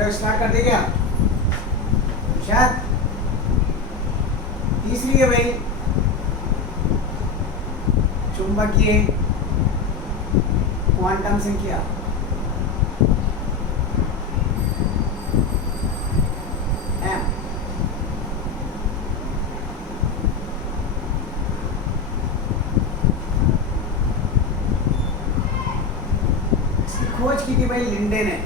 अरे स्टार्ट कर दे क्या शायद। तीसरी है भाई चुंबकीय क्वांटम संख्या। एम इसकी खोज की थी भाई लिंडे ने।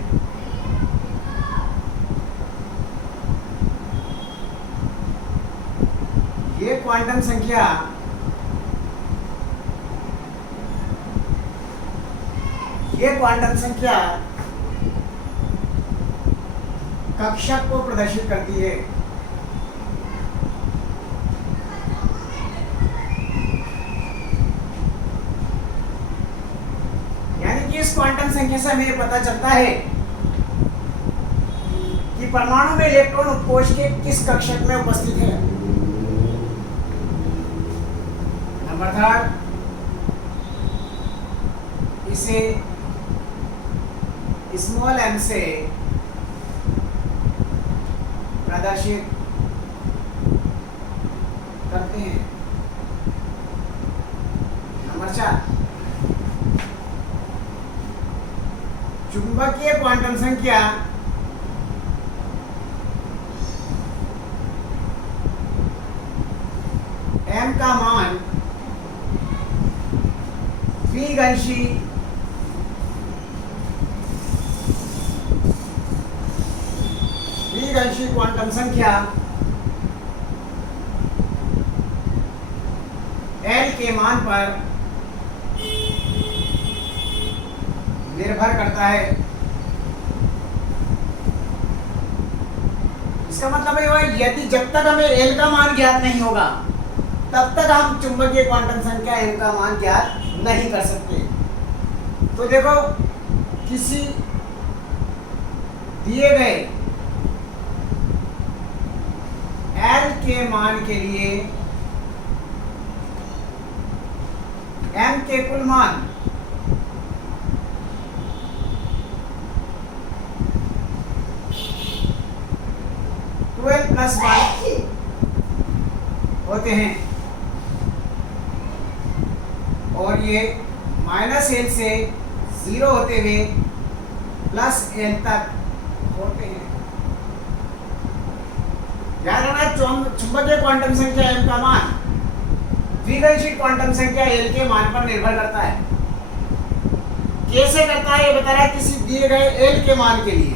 ये क्वांटम संख्या कक्षक को प्रदर्शित करती है। यानी कि इस क्वांटम संख्या से हमें पता चलता है कि परमाणु में इलेक्ट्रॉन उत्कोष के किस कक्षक में उपस्थित है। नंबर थर्ड, इसे स्मॉल एम से प्रदर्शित करते हैं। नंबर 4, चुंबकीय क्वांटम संख्या m का मान द्विअंशी क्वांटम संख्या L के मान पर निर्भर करता है। इसका मतलब है भाई यदि जब तक हमें L का मान ज्ञात नहीं होगा तब तक हम चुंबकीय क्वांटम संख्या m का मान ज्ञात नहीं कर सकते। तो देखो किसी दिए गए L के मान के लिए m के कुल मान +1 होते हैं और ये -L से 0 होते हुए +L तक होते हैं। याद रखना चुंबकीय क्वांटम संख्या m का मान द्विअंशी क्वांटम संख्या L के मान पर निर्भर करता है। कैसे करता है ये बता रहा है किसी दिए गए L के मान के लिए।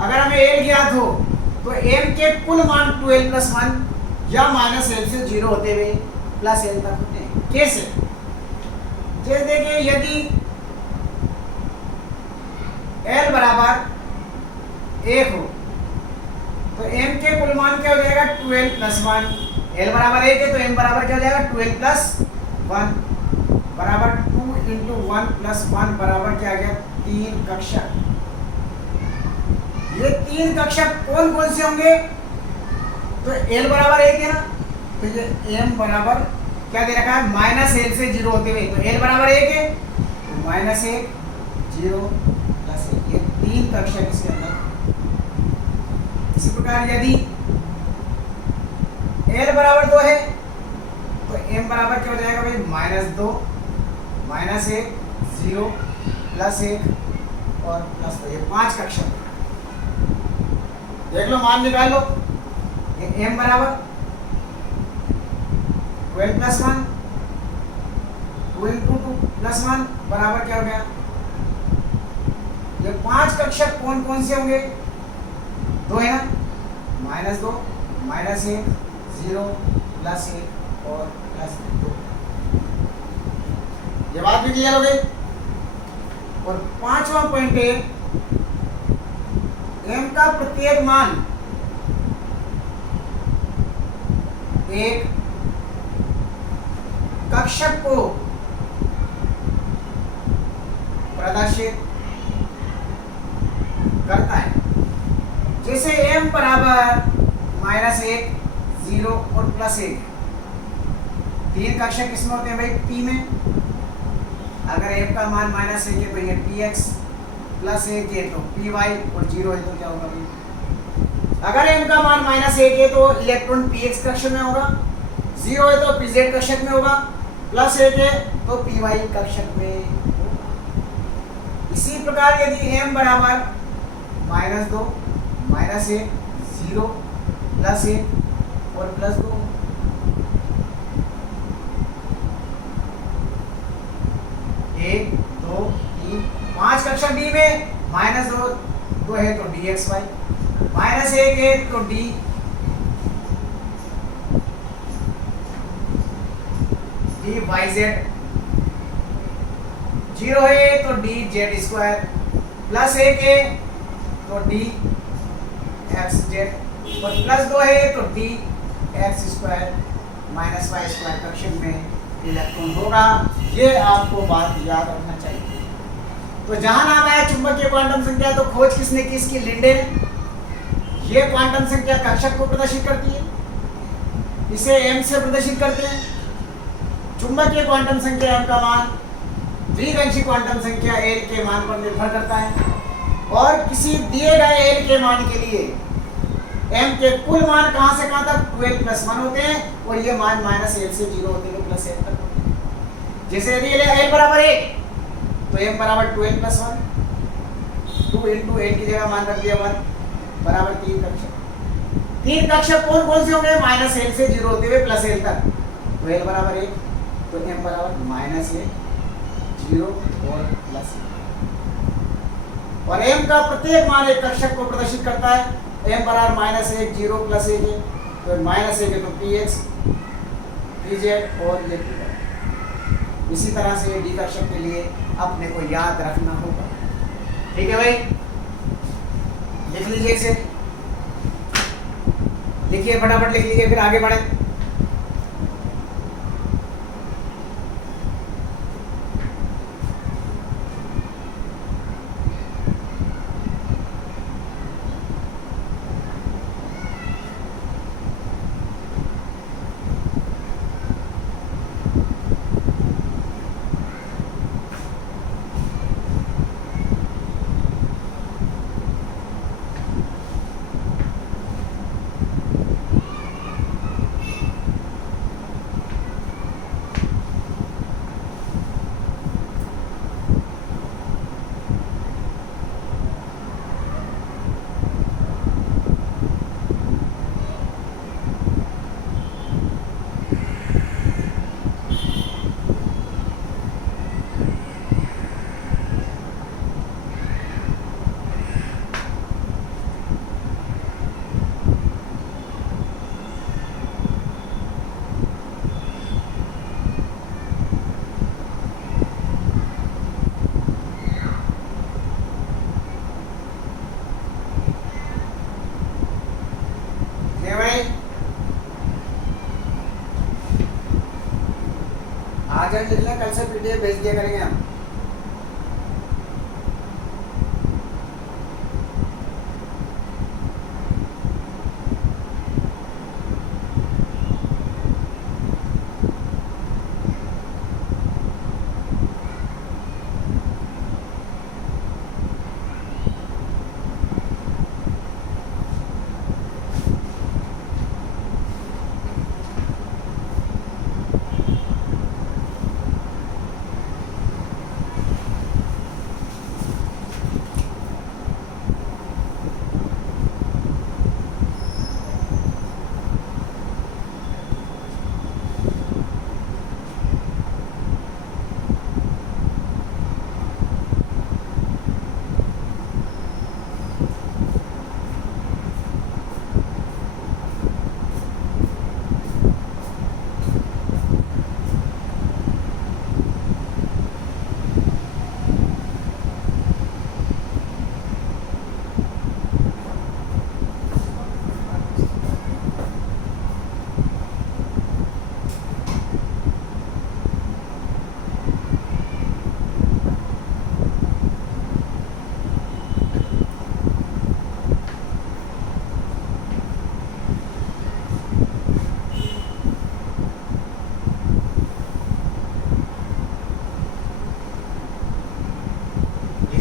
अगर हमें L ज्ञात हो तो m के कुल मान 2l+1 या -L से 0 होते हुए +L तक होते हैं। कैसे? जैसे देखिए यदि L बराबर 1 हो तो m के कुल मान क्या हो जाएगा 2l+1। L बराबर 1 है तो m बराबर क्या हो जाएगा 2l+1 बराबर 2 × 1+1 बराबर क्या आ गया 3 कक्षक। ये 3 कक्षक कौन कौन से होंगे? तो L बराबर 1 है ना, तो ये m बराबर क्या दे रखा है -L से 0 होते हुए, तो L बराबर 1 है तो -1 0 +1 ये 3 कक्षक इसके अंदर। इसी प्रकार यदि L बराबर 2 है तो m बराबर क्या हो जाएगा भाई -2 -1 0 +1 और +2 ये 5 कक्षक। देख लो मान निकाल लो। ये m बराबर 12+1 2 × 2+1 बराबर क्या हो गया? ये 5 कक्षक कौन कौन से होंगे? 2 है ना, -2 -1 0 +1 और +2। ये बात भी क्लियर हो गई। और 5वां पॉइंट है m का प्रत्येक मान एक कक्षक को प्रदर्शित करता है। जैसे m बराबर -1 0 और +1 3 कक्षक किसमें होते हैं भाई? p में। अगर m का मान -1 है तो ये px प्लस 1 है तो पी वाई, और 0 है तो क्या होगा भाई? अगर m का मान -1 है तो इलेक्ट्रॉन px कक्षक में होगा, 0 है तो pz कक्षक में होगा, प्लस 1 है तो py कक्षक में होगा। इसी प्रकार यदि m बराबर -2, -1, 0, +1 और +2, 1, 2, 3, 5 कक्षक D में -2 है तो dxy, -1 है तो d dyz, 0 है तो dz², +1 है तो dxz, और +2 है तो dx² -y² कक्षक में इलेक्ट्रॉन होगा। ये आपको बात याद रखना चाहिए। तो जहां नाम आया चुंबकीय क्वांटम संख्या, तो खोज किसने की? इसकी लिंडे ने। ये क्वांटम संख्या कक्षक को प्रदर्शित करती है, इसे m से प्रदर्शित करते हैं। चुंबकीय क्वांटम संख्या m का मान द्विअंशी क्वांटम संख्या l के मान पर निर्भर करता है, और किसी दिए गए l के मान के लिए m के कुल मान कहां से कहां तक 12 + 1 होते हैं, और ये मान -l से 0 होते हैं, +1 तक होते हैं। जैसे यदि l बराबर 1 तो m बराबर 12 + 1, 2 × l की जगह मान रख दिया 1 बराबर 3 कक्षक। 3 कक्षक कौन कौन से होंगे? -l से 0 होते हुए +l तक। तो l बराबर 1 तो m बराबर -1, 0 और +1, और m का प्रत्येक मान एक कक्षक को प्रदर्शित करता है। m बराबर -1, 0, +1 है तो -1 है तो px, pz और ये p। इसी तरह से d कक्षक के लिए अपने को याद रखना होगा। ठीक है भाई, लिख लीजिए इसे, लिखिए फटाफट लिख लीजिए, फिर आगे बढ़े। आज लिख लें, कल से पीडीएफ भेज दिया करेंगे हम।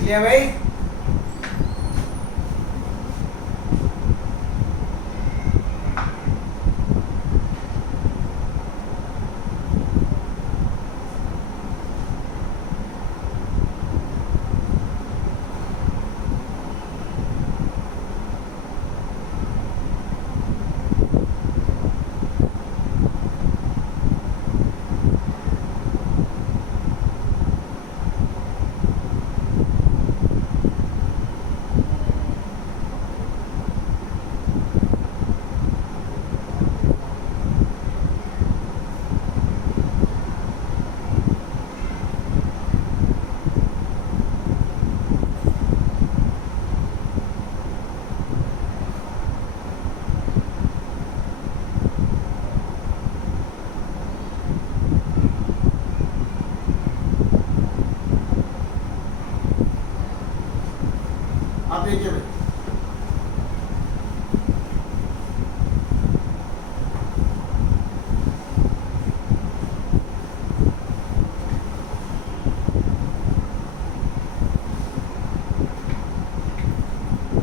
लिया भाई।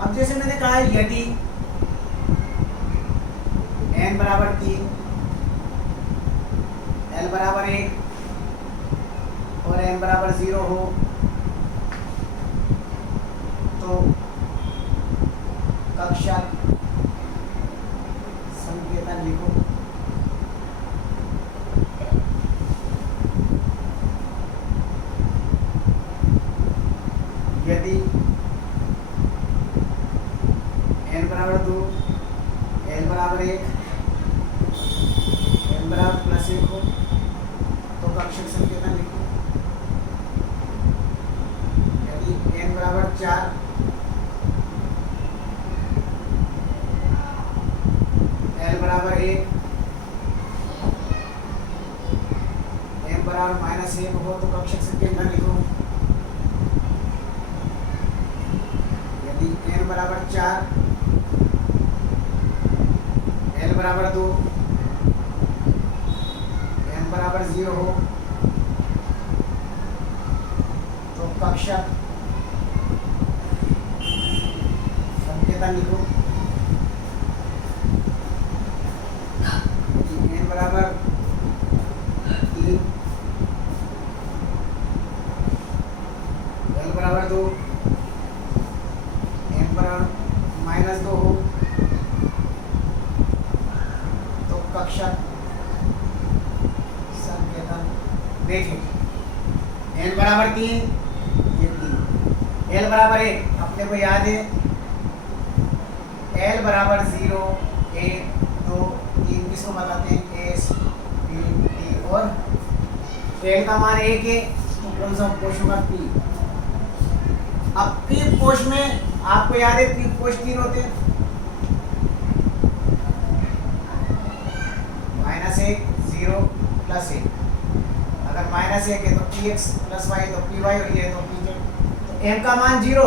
अब जैसे मैंने कहा यदि n बराबर 3, l बराबर 1 और m बराबर 0 हो तो कक्षा संकेतन लिखो। यदि n बराबर 2, l बराबर 1, m बराबर +1 हो तो कक्षक संकेतन लिखो। यदि n बराबर 4, l बराबर 1, m बराबर -1 हो तो कक्षक संकेतन लिखो। यदि n बराबर 4, l बराबर 2, m बराबर 0 हो तो कक्षक संकेतन लिखो। n बराबर 3, l बराबर 2, m बराबर -2 हो तो कक्षक संकेतन देखें। n बराबर 3, ये 3, l बराबर 1 अपने को याद है, l बराबर 0, 1, 2, 3 किसको बताते हैं, s, p, t और l का मान 1 है तो कौन सा कोश होगा, p। अब p कोश में आपको याद है p कोश 3 होते हैं, -1, 0, +1। अगर -1 है तो px + y तो py और ये तो pz। तो m का मान 0,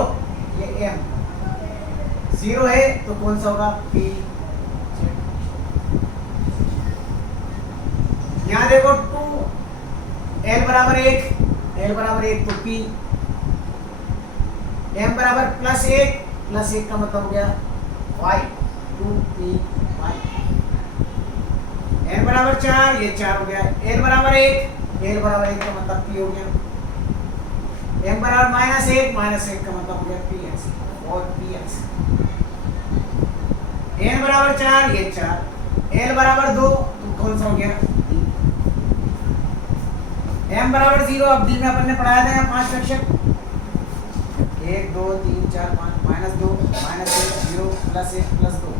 ये m 0 है तो कौन सा होगा, pz। यहाँ देखो 2, l बराबर 1, तो p, m बराबर +1 का मतलब हो गया y, 2p y। n बराबर 4, ये 4 हो गया। l बराबर 1 का मतलब p हो गया। m बराबर -1 का मतलब हो गया px और px। n बराबर 4, ये 4, l बराबर 2 तो कौन सा हो गया, m बराबर 0। अब डी में अपन ने पढ़ाया था यहाँ 5 कक्षक, 1, 2, 3, 4, 5, -2, -1, 0, +1, +2।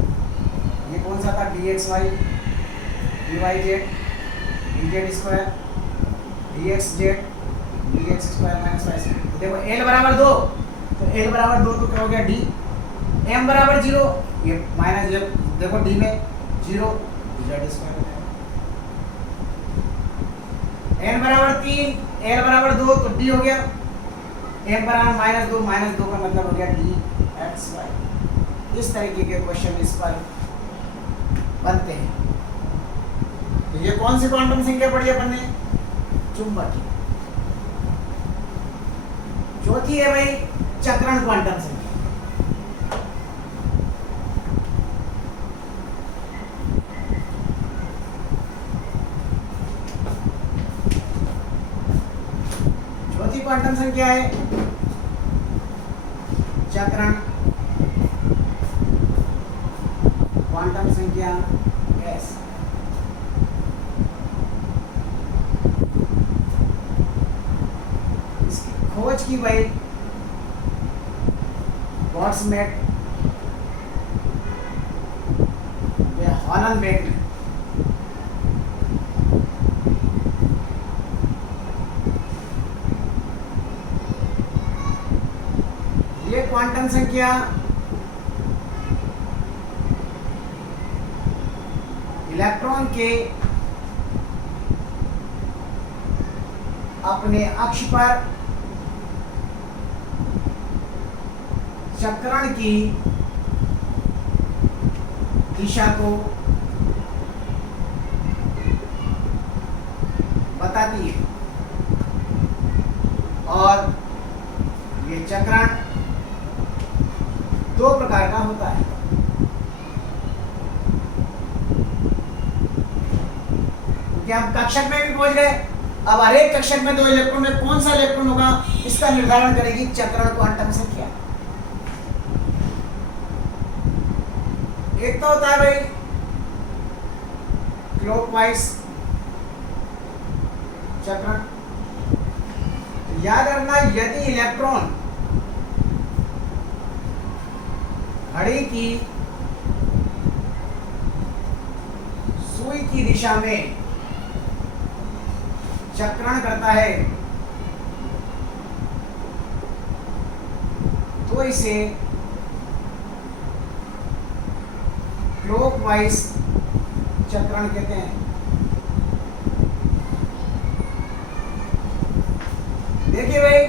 ये कौन सा था, dxy, dyz, dz², dxz, dx² -y²। देखो l बराबर 2 तो l बराबर 2 तो क्या हो गया, d। m बराबर 0, ये -0, देखो d में 0, z²। n बराबर 3, l बराबर 2 तो d हो गया। m बराबर -2 का मतलब हो गया dxy। इस तरीके के क्वेश्चन इस पर बनते हैं। तो ये कौन सी क्वांटम संख्या पढ़ी अपन ने, चुंबकीय। चौथी है भाई चक्रण क्वांटम संख्या। चौथी क्वांटम संख्या है चक्रण क्वांटम संख्या s। इसकी खोज की भाई गॉड्समेट हॉलनबेक ने। ये क्वांटम संख्या इलेक्ट्रॉन के अपने अक्ष पर चक्रण की दिशा को बताती है और ये चक्रण दो प्रकार का होता है। क्योंकि हम कक्षक में भी पहुंच गए। अब हर एक कक्षक में 2 इलेक्ट्रॉन में कौन सा इलेक्ट्रॉन होगा इसका निर्धारण करेगी चक्रण क्वांटम संख्या। एक तो होता है भाई क्लॉकवाइज चक्रण। याद रखना, यदि इलेक्ट्रॉन घड़ी की सुई की दिशा में चक्रण करता है तो इसे क्लॉकवाइज चक्रण कहते हैं। देखिए भाई,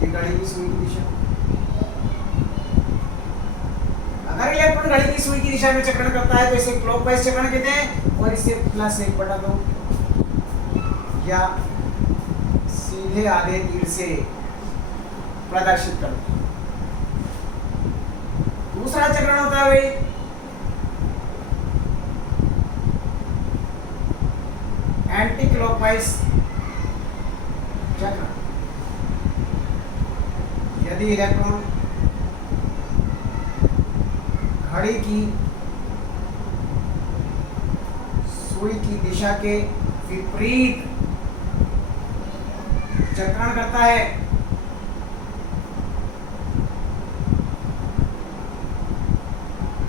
ये घड़ी की सुई की दिशा, अगर इलेक्ट्रॉन घड़ी की सुई की दिशा में चक्रण करता है तो इसे क्लॉकवाइज चक्रण कहते हैं, और इसे +1/2 या सीधे आधे तीर से प्रदर्शित करते हैं। दूसरा चक्रण होता है भाई एंटी क्लॉकवाइज चक्रण। यदि इलेक्ट्रॉन घड़ी की सुई की दिशा के विपरीत चक्रण करता है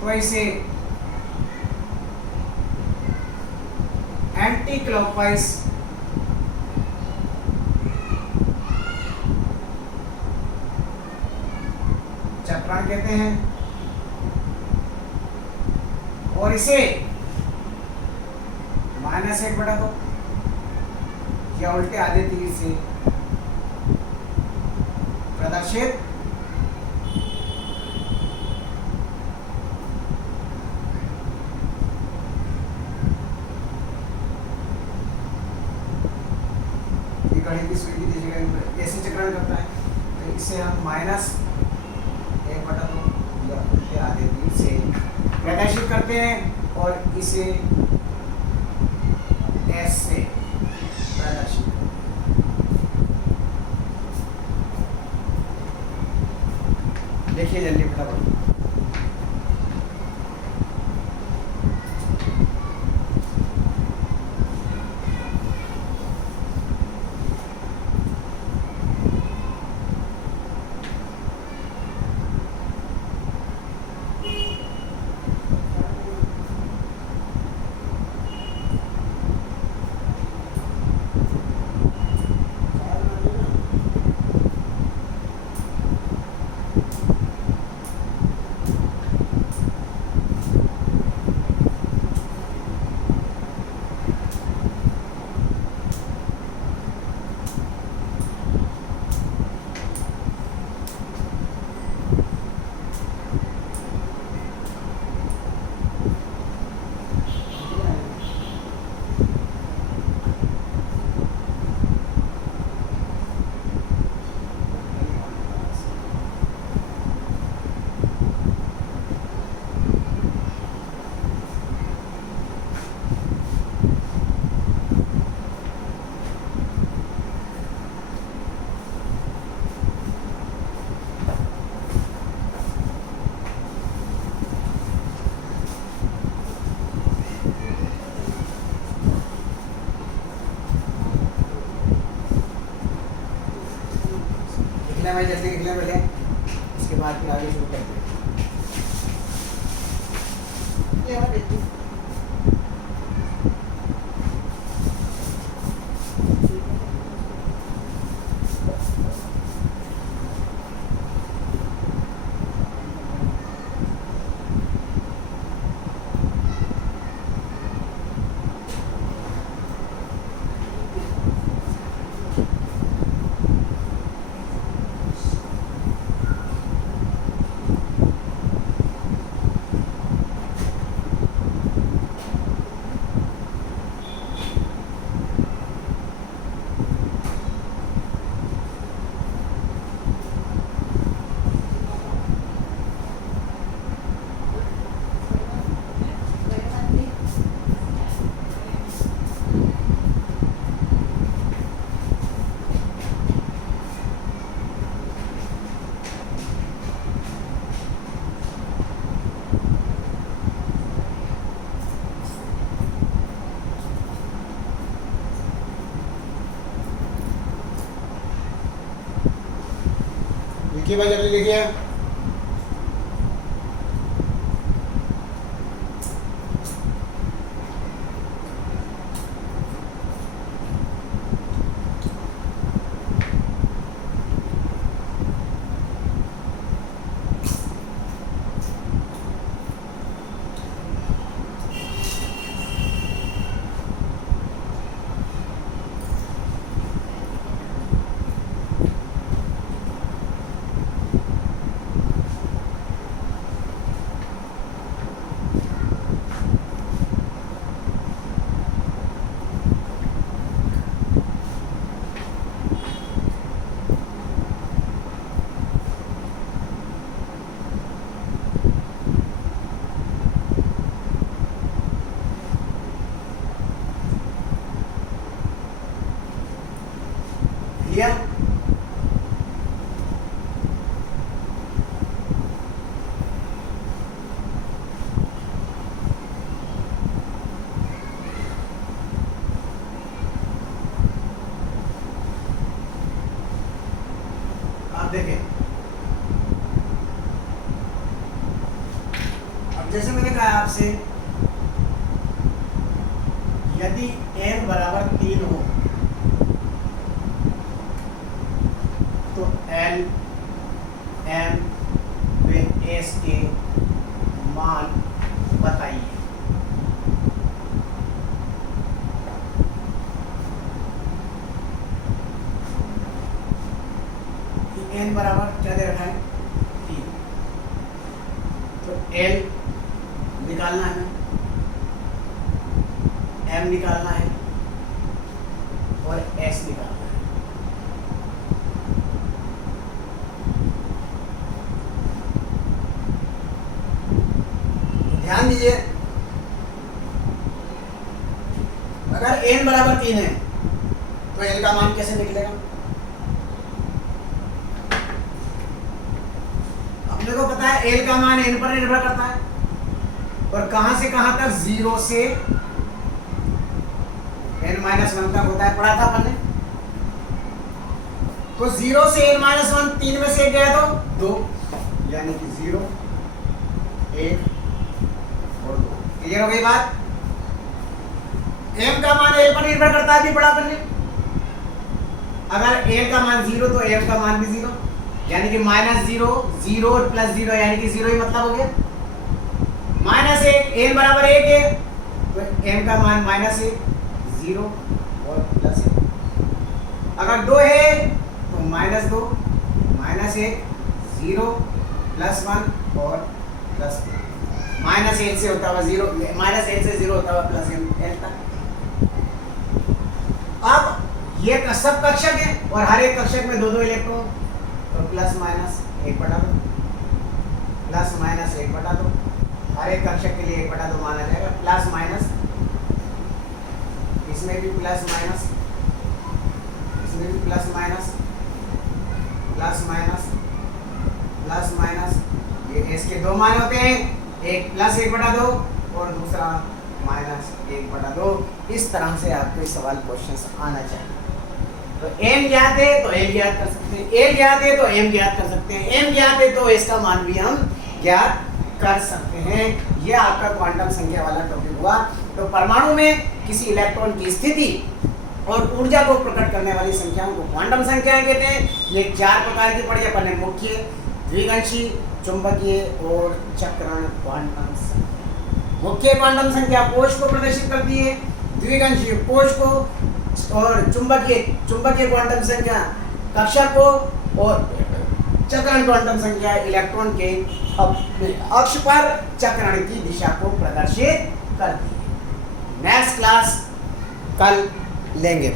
तो इसे एंटी क्लॉकवाइज चक्रण कहते हैं, और इसे -1/2 या उल्टे आधे तीर से प्रदर्शित घड़ी की सुई की दिशा ऐसे चक्रण करता है तो इसे हम -1/2 या उल्टे आधे तीर से प्रदर्शित करते हैं, और इसे S से प्रदर्शित। देखिए जल्दी फटाफट। भाई जल्दी लिख लें पहले, इसके बाद फिर आगे शुरू करते हैं। लिखिए भाई, जल्दी लिखिए। लिया? आप देखें, अब जैसे मैंने कहा आपसे, यदि n बराबर 3 हो तो L M व S के मान बताइए। n बराबर क्या दे रखा है? 3। तो L निकालना है, M निकालना है और S निकालना है। ध्यान दीजिए, अगर n बराबर 3 है तो L का मान कैसे निकलेगा? अपने को पता है L का मान n पर निर्भर करता है, और कहां से कहां तक? 0 से n-1 तक होता है, पढ़ा था अपन ने। तो 0 से n-1 3 में से गया तो 2, यानी कि 0 1 और 2। क्लियर हो गई बात? m का मान l पर निर्भर करता है, भी पढ़ा अपन ने। अगर l का मान 0 तो m का मान भी 0, यानी कि -0 0 और +0 यानी कि 0 ही मतलब हो गया। -1 n बराबर 1 है तो m का मान -1 0 और +1। अगर 2 है तो -2 -1 0 +1 और +1। -1 से होता हुआ 0, -1 से 0 होता हुआ +n तक। अब ये सब कक्षक है और हर एक कक्षक में 2-2 इलेक्ट्रॉन, तो ±1/2 ±1/2, हर एक कक्षक के लिए 1/2 माना जाएगा। प्लस माइनस, इसमें भी प्लस माइनस, इसमें भी plus minus, plus minus, plus minus. ये इसके 2 मान होते हैं, एक +1/2 और दूसरा -1/2। इस तरह से आपको सवाल क्वेश्चंस आना चाहिए। तो m ज्ञात है तो l ज्ञात कर सकते हैं, l ज्ञात है तो m ज्ञात कर सकते हैं, m ज्ञात है तो इसका मान भी हम ज्ञात कर सकते हैं। यह आपका क्वांटम संख्या वाला टॉपिक हुआ। तो परमाणु में किसी इलेक्ट्रॉन की स्थिति और ऊर्जा को प्रकट करने वाली संख्याओं को क्वांटम संख्याएं कहते हैं। ये 4 प्रकार की पढ़ी अपन ने, मुख्य, द्विअंशी, चुंबकीय और चक्रण क्वांटम संख्या। मुख्य क्वांटम संख्या कोश को प्रदर्शित करती है, द्विअंशी कोश को, और चुंबकीय क्वांटम संख्या कक्षक को, और चक्रण क्वांटम संख्या इलेक्ट्रॉन के अक्ष पर चक्रण की दिशा को प्रदर्शित करती है। नेक्स्ट क्लास कल लेंगे।